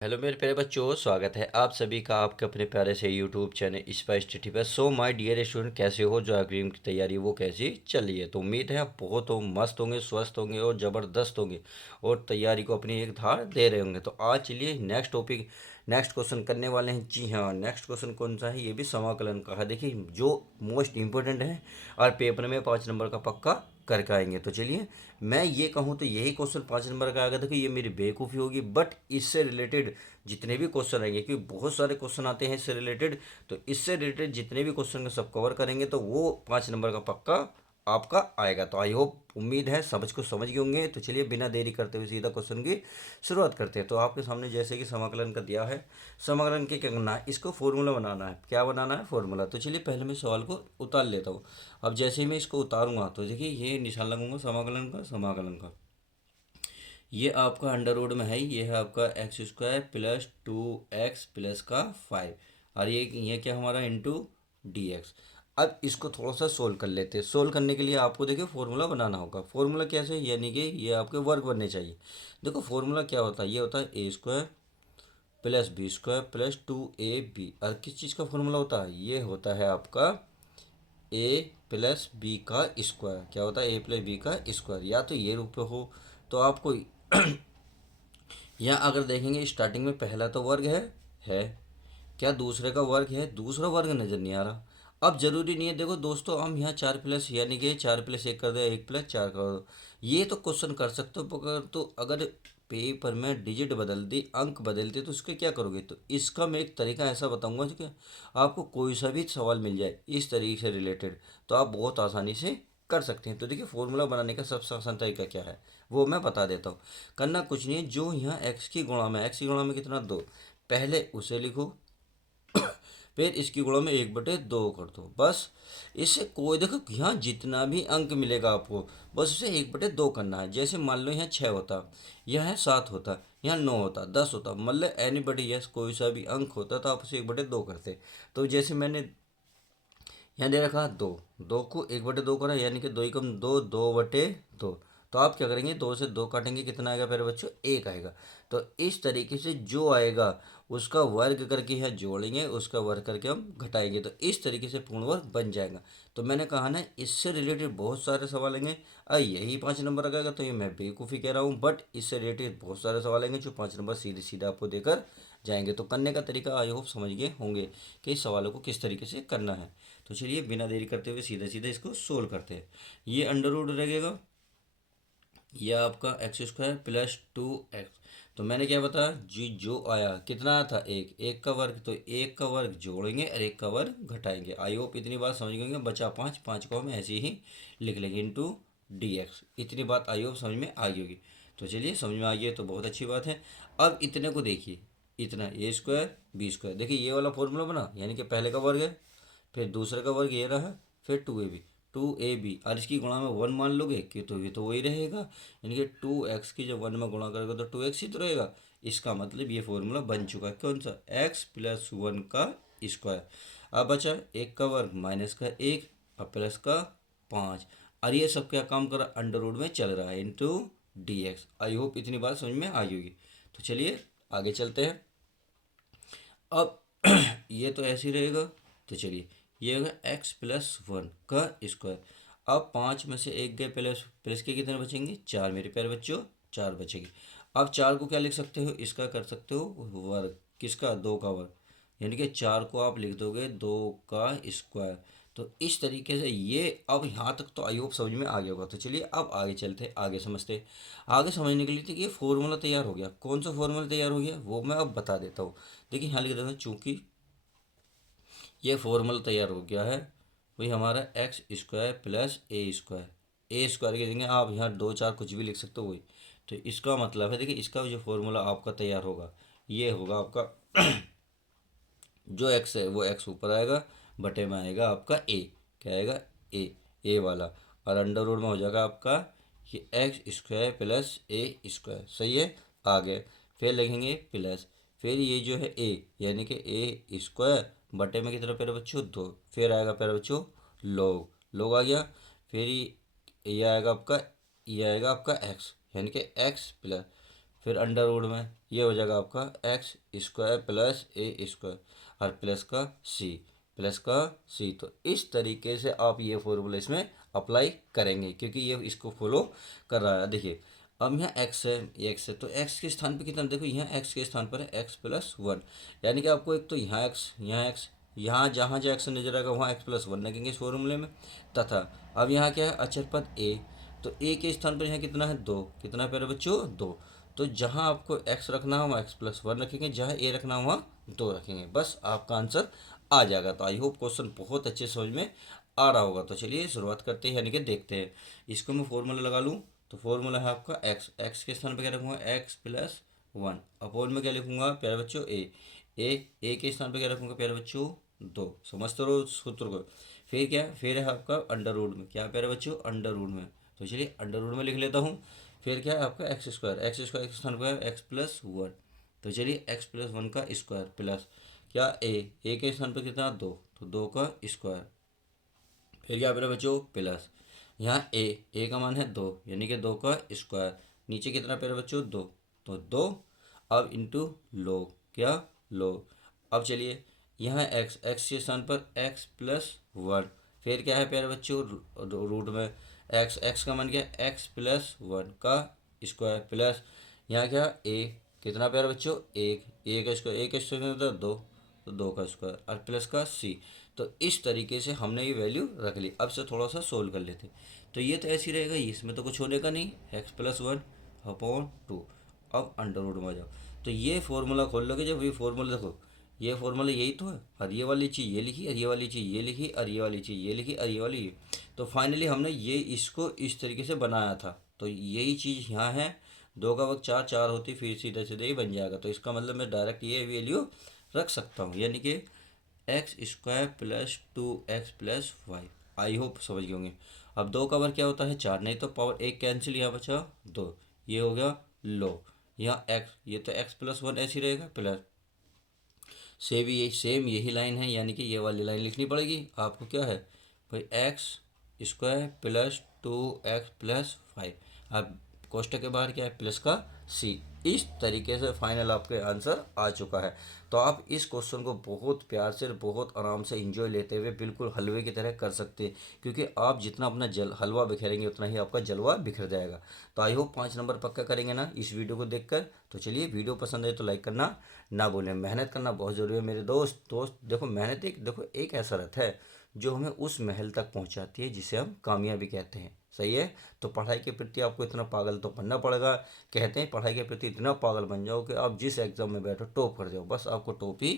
Hello मेरे प्यारे बच्चों, स्वागत है आप सभी का आपके अपने प्यारे से यूट्यूब चैनल स्पाइस चिट्ठी पर। सो माय डियर स्टूडेंट, कैसे हो? जो एग्जाम की तैयारी वो कैसी चल रही है? तो उम्मीद है आप बहुत हो मस्त होंगे, स्वस्थ होंगे और ज़बरदस्त होंगे और तैयारी को अपनी एक धार दे रहे होंगे। तो आज चलिए नेक्स्ट टॉपिक, नेक्स्ट क्वेश्चन करने वाले हैं। जी हाँ, नेक्स्ट क्वेश्चन कौन सा है? ये भी समाकलन का है। देखिए, जो मोस्ट इंपॉर्टेंट है और पेपर में 5 नंबर का पक्का करके आएंगे। तो चलिए, मैं ये कहूँ तो यही क्वेश्चन 5 नंबर का आएगा। देखो, ये मेरी बेवकूफ़ी होगी, बट इससे रिलेटेड जितने भी क्वेश्चन आएंगे, क्योंकि बहुत सारे क्वेश्चन आते हैं इससे रिलेटेड, तो इससे रिलेटेड जितने भी क्वेश्चन का सब कवर करेंगे तो वो 5 नंबर का पक्का आपका आएगा। तो आई होप, उम्मीद है समझ को समझ गए होंगे। तो चलिए बिना देरी करते हुए सीधा क्वेश्चन की शुरुआत करते हैं। तो आपके सामने जैसे कि समाकलन का दिया है, समाकलन के क्या करना है? इसको फॉर्मूला बनाना है। क्या बनाना है? फॉर्मूला। तो चलिए पहले मैं सवाल को उतार लेता हूँ। अब जैसे ही मैं इसको उतारूंगा तो देखिए ये निशान लगाऊंगा समाकलन का, समाकलन का। ये आपका अंडर रूट में है, ये है आपका x² प्लस 2x प्लस का 5, और ये क्या हमारा इंटू dx। अब इसको थोड़ा सा सोल्व कर लेते हैं। सोल्व करने के लिए आपको देखिए फॉर्मूला बनाना होगा। फॉर्मूला कैसे? यानी कि ये आपके वर्ग बनने चाहिए। देखो फॉर्मूला क्या होता है? ये होता है a² plus b² plus 2ab। और किस चीज़ का फॉर्मूला होता है? ये होता है आपका a प्लस बी का स्क्वायर। क्या होता है? a प्लस बी का स्क्वायर। या तो ये रूप में हो तो आपको या अगर देखेंगे स्टार्टिंग में पहला तो वर्ग है। क्या दूसरे का वर्ग है? दूसरा वर्ग नज़र नहीं आ रहा। अब जरूरी नहीं है, देखो दोस्तों, हम यहाँ 4 प्लस यानी कि 4 प्लस 1 कर दो, 1 प्लस 4 कर दो। ये तो क्वेश्चन कर सकते हो, मगर तो अगर पेपर में डिजिट बदल दी, अंक बदल दिए, तो उसके क्या करोगे? तो इसका मैं एक तरीका ऐसा बताऊंगा कि आपको कोई सा भी सवाल मिल जाए इस तरीके से रिलेटेड, तो आप बहुत आसानी से कर सकते हैं। तो देखिए फॉर्मूला बनाने का सबसे आसान तरीका क्या है वो मैं बता देता हूँ। करना कुछ नहीं है, जो यहाँ एक्स की गुणा में, एक्स की गुणा में कितना? 2। पहले उसे लिखो, फिर इसकी गुणा में 1/2 कर दो, बस। इससे कोई, देखो यहाँ जितना भी अंक मिलेगा आपको, बस उसे 1/2 करना है। जैसे मान लो यहाँ 6 होता, यहाँ 7 होता, यहाँ 9 होता, 10 होता, मतलब एनी बडी, यस, कोई सा भी अंक होता तो आप उसे 1/2 करते। तो जैसे मैंने यहाँ दे रखा 2, 2 को 1/2 करा, यानी कि 2 × 2 2/2। तो आप क्या करेंगे? 2 से 2 काटेंगे, कितना आएगा प्यारे बच्चों? 1 आएगा। तो इस तरीके से जो आएगा उसका वर्ग करके यहाँ जोड़ेंगे, उसका वर्ग करके हम घटाएंगे, तो इस तरीके से पूर्ण वर्ग बन जाएगा। तो मैंने कहा ना, इससे रिलेटेड बहुत सारे सवाल आएंगे। यही 5 नंबर का आएगा तो ये मैं बेवकूफ़ी कह रहा हूँ, बट इससे रिलेटेड बहुत सारे सवाल आएंगे जो 5 नंबर सीधे सीधे आपको देकर जाएंगे। तो करने का तरीका आई होप समझ गए होंगे कि इस सवालों को किस तरीके से करना है। तो चलिए बिना देरी करते हुए सीधे सीधे इसको सोल्व करते हैं। ये अंडर रूट लगेगा, ये आपका x² प्लस 2x। तो मैंने क्या बताया जी? जो आया कितना आया था? 1, 1 का वर्ग, तो 1 का वर्ग जोड़ेंगे और 1 का वर्ग घटाएंगे। आई होप इतनी बात समझ गए। बचा 5, 5 को हम ऐसे ही लिख लेंगे इंटू dx। इतनी बात आई होप समझ में आ गई होगी। तो चलिए, समझ में आ गई है तो बहुत अच्छी बात है। अब इतने को देखिए, इतना a² b²। देखिए ये वाला फॉर्मूला बना, यानी कि पहले का वर्ग है, फिर दूसरे का वर्ग ये रहा, फिर 2ab, और इसकी गुणा में 1 मान लोगे कि तो ये तो वही रहेगा। यानी कि 2x की जब 1 में गुणा करेगा तो 2x ही तो रहेगा। इसका मतलब ये फॉर्मूला बन चुका है। कौन सा? x प्लस 1 का स्क्वायर। अब बचा 1 का वर्ग माइनस का 1 और प्लस का 5, और ये सब क्या काम कर रहा? अंडर रूट में चल रहा है इंटू dx। आई होप इतनी बात समझ में आई होगी। तो चलिए आगे चलते हैं। अब ये तो ऐसे ही रहेगा। तो चलिए, ये होगा x+1 का स्क्वायर। अब 5 में से 1 गए, प्लस प्लस के कितने बचेंगे? 4 मेरे प्यारे बच्चों, 4 बचेंगे। अब 4 को क्या लिख सकते हो? इसका कर सकते हो वर्ग। किसका? 2 का वर्ग। यानी कि 4 को आप लिख दोगे 2 का स्क्वायर। तो इस तरीके से ये, अब यहाँ तक तो आई होप समझ में आ गया होगा। तो चलिए अब आगे चलते हैं, आगे समझते हैं। आगे समझने के लिए तो ये फॉर्मूला तैयार हो गया। कौन सा फॉर्मूला तैयार हो गया वो मैं अब बता देता हूँ। देखिए यहाँ लिख देता हूँ, चूँकि ये फॉर्मूला तैयार हो गया है, वही हमारा x² प्लस a² की जगह आप यहाँ 2 4 कुछ भी लिख सकते हो वही। तो इसका मतलब है, देखिए इसका जो फॉर्मूला आपका तैयार होगा, ये होगा आपका जो x है वो x ऊपर आएगा, बटे में आएगा आपका a। क्या आएगा? a वाला। और अंडर रूट में हो जाएगा आपका ये x² प्लस a²। सही है? आगे फिर लिखेंगे प्लस, फिर ये जो है a, यानी कि a² बटे में कितना प्यारे बच्चों? 2। फिर आएगा प्यारे बच्चों लोग, लोग आ गया। फिर ये आएगा आपका, ये आएगा आपका x, यानी कि x प्लस, फिर अंडर रूट में ये हो जाएगा आपका एक्स स्क्वायर प्लस ए स्क्वायर और प्लस का सी। तो इस तरीके से आप ये फॉर्मूला इसमें अप्लाई करेंगे क्योंकि ये इसको फॉलो कर रहा है। देखिए अब यहाँ एक्स है, ये एक्स है, तो एक्स के स्थान पे कितना, देखो यहाँ एक्स के स्थान पर है एक्स प्लस वन, यानी कि आपको एक तो यहाँ एक्स, यहाँ जहाँ जहाँ एक्स नजर आएगा वहाँ एक्स प्लस वन लगेंगे इस फॉर्मूले में। तथा अब यहाँ क्या है, अचर पद ए, तो ए के स्थान पर यहाँ कितना है, दो, कितना है प्यारे बच्चों, दो। तो जहाँ आपको एक्स रखना है वहाँ एक्स प्लस वन रखेंगे, जहाँ ए रखना है वहाँ दो रखेंगे, बस आपका आंसर आ जाएगा। तो आई होप क्वेश्चन बहुत अच्छे समझ में आ रहा होगा। तो चलिए शुरुआत करते हैं, यानी कि देखते हैं। इसको मैं फॉर्मूला लगा लूँ तो फॉर्मूला है आपका एक्स के स्थान पर क्या रखूँगा, एक्स प्लस वन, अपोल में क्या लिखूँगा प्यारे बच्चों, ए के स्थान पर क्या रखूँगा प्यारे बच्चों, दो। समझते रहो सूत्र को। फिर क्या, फिर है आपका अंडर रूट में, क्या प्यारे बच्चों, अंडर रूट में। तो चलिए अंडर रूट में लिख लेता हूँ। फिर क्या है आपका एक्स स्क्वायर के स्थान पर है एक्स प्लस वन, तो चलिए एक्स प्लस वन का स्क्वायर प्लस क्या ए के स्थान पर कितना, दो, तो दो का स्क्वायर। फिर क्या मेरे बच्चों, प्लस यहाँ ए का मान है दो, यानी कि दो का स्क्वायर। नीचे कितना मेरे बच्चों, दो, तो दो। अब इंटू लोग, क्या लोग। अब चलिए यहाँ एक्स के स्थान पर एक्स प्लस वन। फिर क्या है प्यारे बच्चों, रूट में एक्स का मान क्या है, एक्स प्लस वन का स्क्वायर प्लस यहाँ क्या ए, कितना प्यारे बच्चों, ए का स्क्वायर, ए का स्क्वायर मतलब दो, तो दो का स्क्वायर और प्लस का सी। तो इस तरीके से हमने ये वैल्यू रख ली। अब से थोड़ा सा सोल्व कर लेते। तो ये तो ऐसी रहेगा, इसमें तो कुछ होने का नहीं, x plus one upon two. अब अंडर रूट में आ जाओ, तो ये फॉर्मूला खोल लोगे जब, ये फॉर्मूला देखो, ये फॉर्मूला यही तो है, और ये वाली चीज़ ये लिखी, और ये वाली चीज़ ये लिखी, और ये वाली चीज़ ये लिखी, और ये वाली ये। तो फाइनली हमने ये इसको इस तरीके से बनाया था। तो यही चीज़ यहाँ है, दो का वक्त चार, चार होती फिर सीधे सीधे ही बन जाएगा। तो इसका मतलब मैं डायरेक्ट ये वैल्यू रख सकता हूँ, यानी कि x square plus two x plus five. I hope समझ गए होंगे। अब दो का वर्ग क्या होता है, चार, नहीं तो पावर एक कैंसिल, यहाँ बचा दो, ये हो गया लो। यहाँ एक्स, ये तो एक्स प्लस वन ऐसी रहेगा, प्लस सेम यही लाइन है, यानी कि ये वाली लाइन लिखनी पड़ेगी आपको। क्या है भाई, x square plus two x plus five. अब कोष्टक के बाहर क्या है, प्लस का सी। इस तरीके से फाइनल आपके आंसर आ चुका है। तो आप इस क्वेश्चन को बहुत प्यार से, बहुत आराम से एंजॉय लेते हुए बिल्कुल हलवे की तरह कर सकते हैं, क्योंकि आप जितना अपना हलवा बिखेरेंगे उतना ही आपका जलवा बिखर जाएगा। तो आई होप 5 नंबर पक्का करेंगे ना इस वीडियो को देखकर। तो चलिए वीडियो पसंद आए तो लाइक करना ना भूलें। मेहनत करना बहुत ज़रूरी है मेरे दोस्त। देखो मेहनत एक ऐसा रथ है जो हमें उस महल तक पहुंचाती है जिसे हम कामयाबी कहते हैं। सही है। तो पढ़ाई के प्रति आपको इतना पागल तो बनना पड़ेगा। कहते हैं पढ़ाई के प्रति इतना पागल बन जाओ कि आप जिस एग्जाम में बैठो टॉप कर जाओ, बस आपको टॉप ही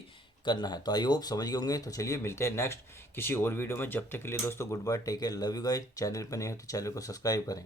करना है। तो आई होप समझ गए होंगे। तो चलिए मिलते हैं नेक्स्ट किसी और वीडियो में। जब तक के लिए दोस्तों good bye, take care, love you guys. Channel पर नहीं है तो चैनल को सब्सक्राइब करें।